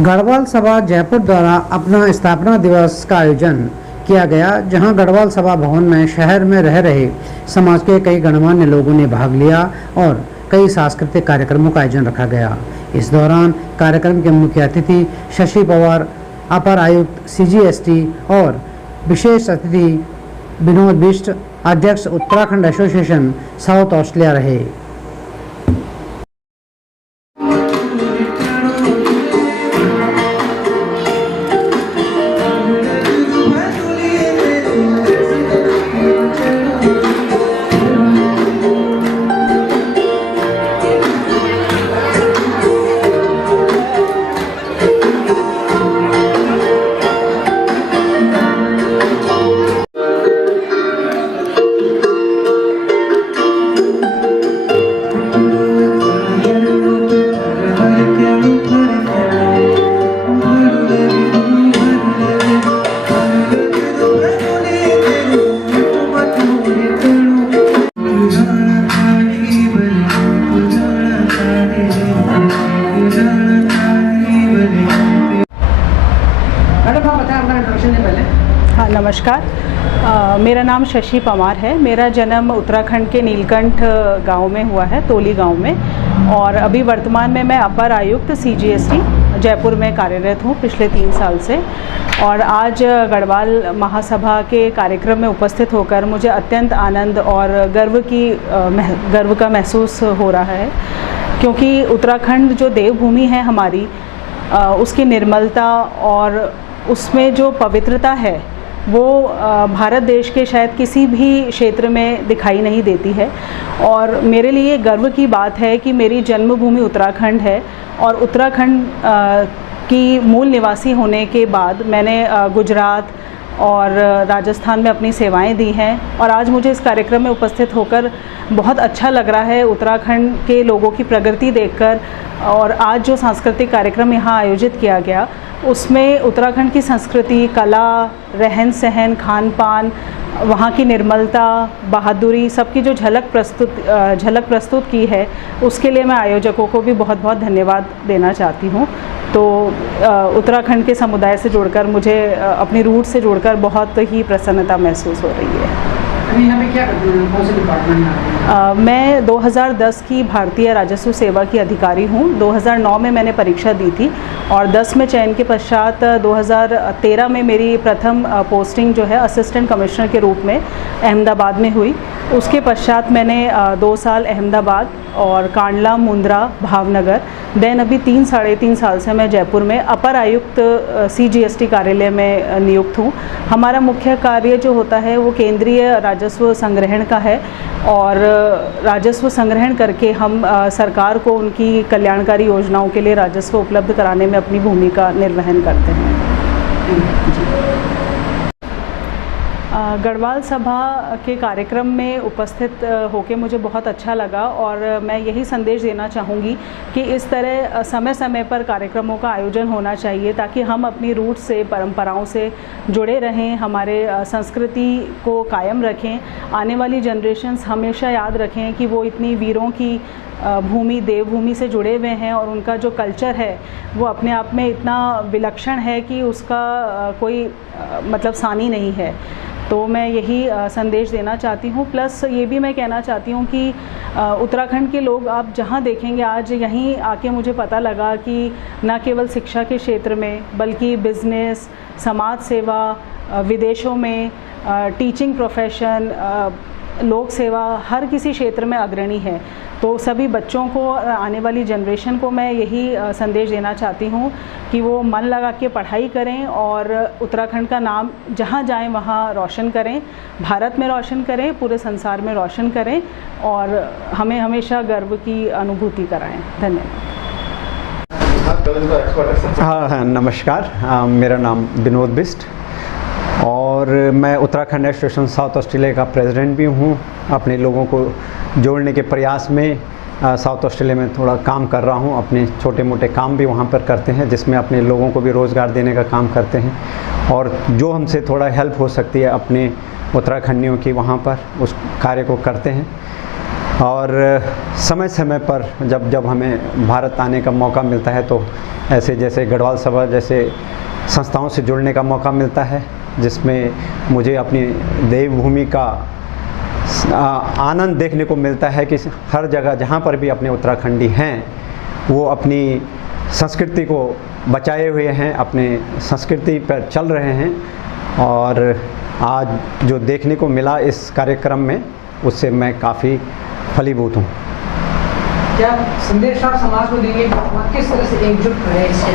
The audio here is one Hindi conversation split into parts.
गढ़वाल सभा जयपुर द्वारा अपना स्थापना दिवस का आयोजन किया गया, जहां गढ़वाल सभा भवन में शहर में रह रहे समाज के कई गणमान्य लोगों ने भाग लिया और कई सांस्कृतिक कार्यक्रमों का आयोजन रखा गया। इस दौरान कार्यक्रम के मुख्य अतिथि शशि पवार, अपर आयुक्त CGST और विशेष अतिथि विनोद बिष्ट, अध्यक्ष उत्तराखंड एसोसिएशन साउथ ऑस्ट्रेलिया रहे। हाँ, नमस्कार। मेरा नाम शशि पवार है। मेरा जन्म उत्तराखंड के नीलकंठ गांव में हुआ है, तोली गांव में, और अभी वर्तमान में मैं अपर आयुक्त CGST जयपुर में कार्यरत हूँ पिछले 3 साल से। और आज गढ़वाल महासभा के कार्यक्रम में उपस्थित होकर मुझे अत्यंत आनंद और गर्व का महसूस हो रहा है, क्योंकि उत्तराखंड जो देवभूमि है हमारी, उसकी निर्मलता और उसमें जो पवित्रता है वो भारत देश के शायद किसी भी क्षेत्र में दिखाई नहीं देती है। और मेरे लिए गर्व की बात है कि मेरी जन्मभूमि उत्तराखंड है, और उत्तराखंड की मूल निवासी होने के बाद मैंने गुजरात और राजस्थान में अपनी सेवाएं दी हैं। और आज मुझे इस कार्यक्रम में उपस्थित होकर बहुत अच्छा लग रहा है, उत्तराखंड के लोगों की प्रगति देखकर। और आज जो सांस्कृतिक कार्यक्रम यहाँ आयोजित किया गया, उसमें उत्तराखंड की संस्कृति, कला, रहन सहन, खान पान, वहाँ की निर्मलता, बहादुरी, सबकी जो झलक प्रस्तुत की है, उसके लिए मैं आयोजकों को भी बहुत बहुत धन्यवाद देना चाहती हूँ। तो उत्तराखंड के समुदाय से जुड़कर मुझे अपनी रूट से जुड़कर बहुत ही प्रसन्नता महसूस हो रही है। यहाँ पे क्या करते हैं, कौन से डिपार्टमेंट में? मैं 2010 की भारतीय राजस्व सेवा की अधिकारी हूँ। 2009 में मैंने परीक्षा दी थी और 10 में चयन के पश्चात 2013 में मेरी प्रथम पोस्टिंग जो है असिस्टेंट कमिश्नर के रूप में अहमदाबाद में हुई। उसके पश्चात मैंने 2 साल अहमदाबाद और कांडला, मुंद्रा, भावनगर, देन अभी 3-3.5 साल से मैं जयपुर में अपर आयुक्त CGST कार्यालय में नियुक्त हूँ। हमारा मुख्य कार्य जो होता है वो केंद्रीय राजस्व संग्रहण का है, और राजस्व संग्रहण करके हम सरकार को उनकी कल्याणकारी योजनाओं के लिए राजस्व उपलब्ध कराने में अपनी भूमिका निर्वहन करते हैं। गढ़वाल सभा के कार्यक्रम में उपस्थित होकर मुझे बहुत अच्छा लगा, और मैं यही संदेश देना चाहूँगी कि इस तरह समय समय पर कार्यक्रमों का आयोजन होना चाहिए, ताकि हम अपनी रूट से, परंपराओं से जुड़े रहें, हमारे संस्कृति को कायम रखें। आने वाली जनरेशन्स हमेशा याद रखें कि वो इतनी वीरों की भूमि, देवभूमि से जुड़े हुए हैं, और उनका जो कल्चर है वो अपने आप में इतना विलक्षण है कि उसका कोई मतलब सानी नहीं है। तो मैं यही संदेश देना चाहती हूँ। प्लस ये भी मैं कहना चाहती हूँ कि उत्तराखंड के लोग आप जहाँ देखेंगे, आज यहीं आके मुझे पता लगा कि न केवल शिक्षा के क्षेत्र में, बल्कि बिजनेस, समाज सेवा, विदेशों में टीचिंग प्रोफेशन, लोक सेवा, हर किसी क्षेत्र में अग्रणी है। तो सभी बच्चों को, आने वाली जनरेशन को मैं यही संदेश देना चाहती हूँ कि वो मन लगा के पढ़ाई करें और उत्तराखंड का नाम जहाँ जाएं वहाँ रोशन करें, भारत में रोशन करें, पूरे संसार में रोशन करें, और हमें हमेशा गर्व की अनुभूति कराएं। धन्यवाद। हाँ, नमस्कार। मेरा नाम विनोद बिष्ट, और मैं उत्तराखंड एसोसिएशन साउथ ऑस्ट्रेलिया का प्रेसिडेंट भी हूँ। अपने लोगों को जोड़ने के प्रयास में साउथ ऑस्ट्रेलिया में थोड़ा काम कर रहा हूँ। अपने छोटे मोटे काम भी वहाँ पर करते हैं, जिसमें अपने लोगों को भी रोज़गार देने का काम करते हैं, और जो हमसे थोड़ा हेल्प हो सकती है अपने उत्तराखंडियों की, वहाँ पर उस कार्य को करते हैं। और समय समय पर जब हमें भारत आने का मौका मिलता है तो ऐसे जैसे गढ़वाल सभा जैसे संस्थाओं से जुड़ने का मौका मिलता है, जिसमें मुझे अपनी देवभूमि का आनंद देखने को मिलता है कि हर जगह जहाँ पर भी अपने उत्तराखंडी हैं वो अपनी संस्कृति को बचाए हुए हैं, अपने संस्कृति पर चल रहे हैं। और आज जो देखने को मिला इस कार्यक्रम में उससे मैं काफ़ी फलीभूत हूँ। क्या संदेश आप समाज को देंगे, किस तरह से एकजुट रहे इसके?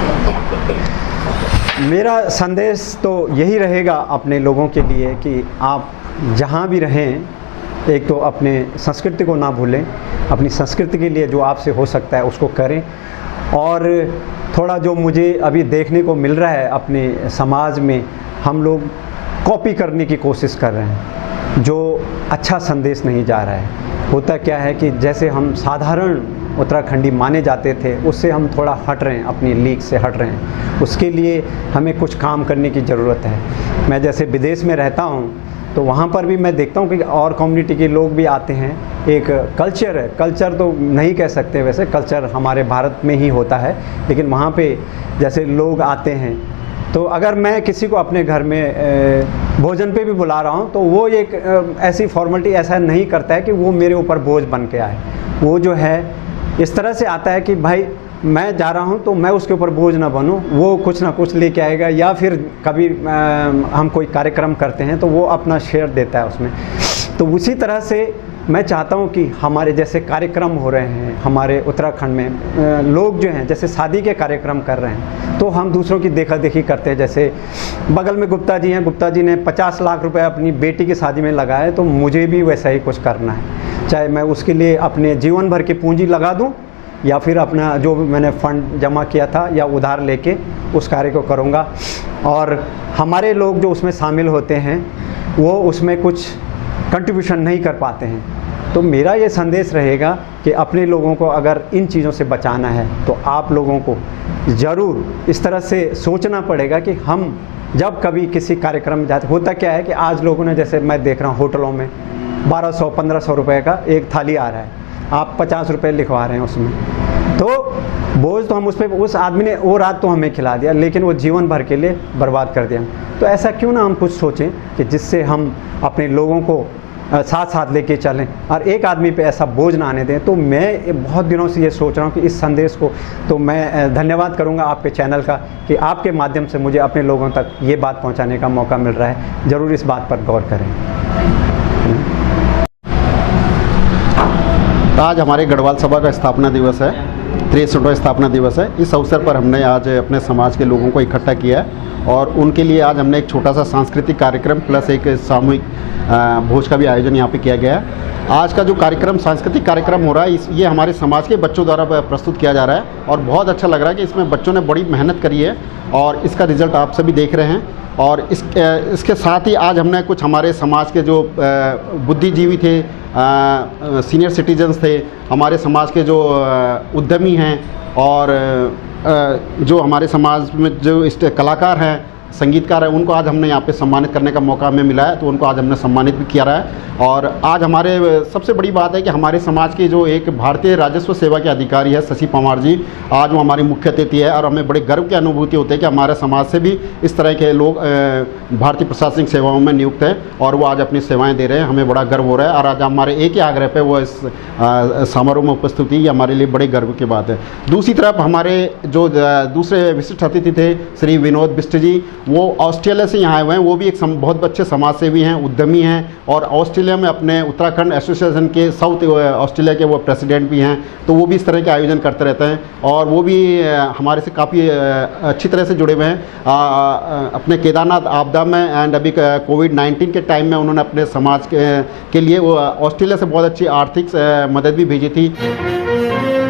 मेरा संदेश तो यही रहेगा अपने लोगों के लिए कि आप जहाँ भी रहें, एक तो अपने संस्कृति को ना भूलें, अपनी संस्कृति के लिए जो आपसे हो सकता है उसको करें। और थोड़ा जो मुझे अभी देखने को मिल रहा है अपने समाज में, हम लोग कॉपी करने की कोशिश कर रहे हैं, जो अच्छा संदेश नहीं जा रहा है। होता क्या है कि जैसे हम साधारण उत्तराखंडी माने जाते थे उससे हम थोड़ा हट रहे हैं, अपनी लीग से हट रहे हैं। उसके लिए हमें कुछ काम करने की ज़रूरत है। मैं जैसे विदेश में रहता हूँ तो वहाँ पर भी मैं देखता हूँ कि और कम्युनिटी के लोग भी आते हैं। एक कल्चर है, कल्चर तो नहीं कह सकते, वैसे कल्चर हमारे भारत में ही होता है, लेकिन वहाँ पे जैसे लोग आते हैं तो अगर मैं किसी को अपने घर में भोजन पे भी बुला रहा हूँ तो वो एक ऐसी फॉर्मेलिटी ऐसा नहीं करता है कि वो मेरे ऊपर बोझ बन के आए। वो जो है इस तरह से आता है कि भाई मैं जा रहा हूँ तो मैं उसके ऊपर बोझ ना बनूँ, वो कुछ ना कुछ लेके आएगा। या फिर कभी हम कोई कार्यक्रम करते हैं तो वो अपना शेयर देता है उसमें। तो उसी तरह से मैं चाहता हूँ कि हमारे जैसे कार्यक्रम हो रहे हैं हमारे उत्तराखंड में, लोग जो हैं जैसे शादी के कार्यक्रम कर रहे हैं तो हम दूसरों की देखा देखी करते हैं। जैसे बगल में गुप्ता जी हैं, गुप्ता जी ने 50 लाख रुपए अपनी बेटी की शादी में लगाए, तो मुझे भी वैसा ही कुछ करना है। चाहे मैं उसके लिए अपने जीवन भर की पूंजी लगा दूँ या फिर अपना जो भी मैंने फ़ंड जमा किया था या उधार लेके उस कार्य को करूँगा। और हमारे लोग जो उसमें शामिल होते हैं वो उसमें कुछ कंट्रीब्यूशन नहीं कर पाते हैं। तो मेरा ये संदेश रहेगा कि अपने लोगों को अगर इन चीज़ों से बचाना है तो आप लोगों को ज़रूर इस तरह से सोचना पड़ेगा कि हम जब कभी किसी कार्यक्रम में जाते, होता क्या है कि आज लोगों ने, जैसे मैं देख रहा हूँ होटलों में 1200-1500 रुपये का एक थाली आ रहा है, आप 50 रुपये लिखवा रहे हैं उसमें, तो बोझ तो हम उस पर, उस आदमी ने वो रात तो हमें खिला दिया लेकिन वो जीवन भर के लिए बर्बाद कर दिया। तो ऐसा क्यों ना हम कुछ सोचें कि जिससे हम अपने लोगों को साथ साथ लेके चलें और एक आदमी पे ऐसा बोझ ना आने दें। तो मैं बहुत दिनों से ये सोच रहा हूँ कि इस संदेश को, तो मैं धन्यवाद करूँगा आपके चैनल का कि आपके माध्यम से मुझे अपने लोगों तक ये बात पहुँचाने का मौका मिल रहा है। ज़रूर इस बात पर गौर करें। आज हमारे गढ़वाल सभा का स्थापना दिवस है, 63वां स्थापना दिवस है। इस अवसर पर हमने आज अपने समाज के लोगों को इकट्ठा किया है और उनके लिए आज हमने एक छोटा सा सांस्कृतिक कार्यक्रम प्लस एक सामूहिक भोज का भी आयोजन यहाँ पे किया गया है। आज का जो कार्यक्रम, सांस्कृतिक कार्यक्रम हो रहा है, ये हमारे समाज के बच्चों द्वारा प्रस्तुत किया जा रहा है और बहुत अच्छा लग रहा है कि इसमें बच्चों ने बड़ी मेहनत करी है और इसका रिज़ल्ट आप सभी देख रहे हैं। और इसके साथ ही आज हमने कुछ हमारे समाज के जो बुद्धिजीवी थे, सीनियर सिटीजन्स थे, हमारे समाज के जो उद्यमी हैं और जो हमारे समाज में जो कलाकार हैं, संगीतकार हैं, उनको आज हमने यहाँ पे सम्मानित करने का मौका हमें मिला है, तो उनको आज हमने सम्मानित भी किया रहा है। और आज हमारे सबसे बड़ी बात है कि हमारे समाज के जो एक भारतीय राजस्व सेवा के अधिकारी है शशि पंवार जी, आज वो हमारी मुख्य अतिथि है और हमें बड़े गर्व की अनुभूति होती है कि हमारे समाज से भी इस तरह के लोग भारतीय प्रशासनिक सेवाओं में नियुक्त हैं और वो आज अपनी सेवाएँ दे रहे हैं। हमें बड़ा गर्व हो रहा है और आज हमारे एक ही आग्रह पर वो इस समारोह में उपस्थित हुई, ये हमारे लिए बड़े गर्व की बात है। दूसरी तरफ हमारे जो दूसरे विशिष्ट अतिथि थे श्री विनोद बिष्ट जी, वो ऑस्ट्रेलिया से यहाँ आए हुए हैं। वो भी एक बहुत अच्छे समाज सेवी हैं, उद्यमी हैं और ऑस्ट्रेलिया में अपने उत्तराखंड एसोसिएशन के साउथ ऑस्ट्रेलिया के वो प्रेसिडेंट भी हैं। तो वो भी इस तरह के आयोजन करते रहते हैं और वो भी हमारे से काफ़ी अच्छी तरह से जुड़े हुए हैं। अपने केदारनाथ आपदा में एंड अभी कोविड-19 के टाइम में उन्होंने अपने समाज के लिए वो ऑस्ट्रेलिया से बहुत अच्छी आर्थिक मदद भी भेजी थी।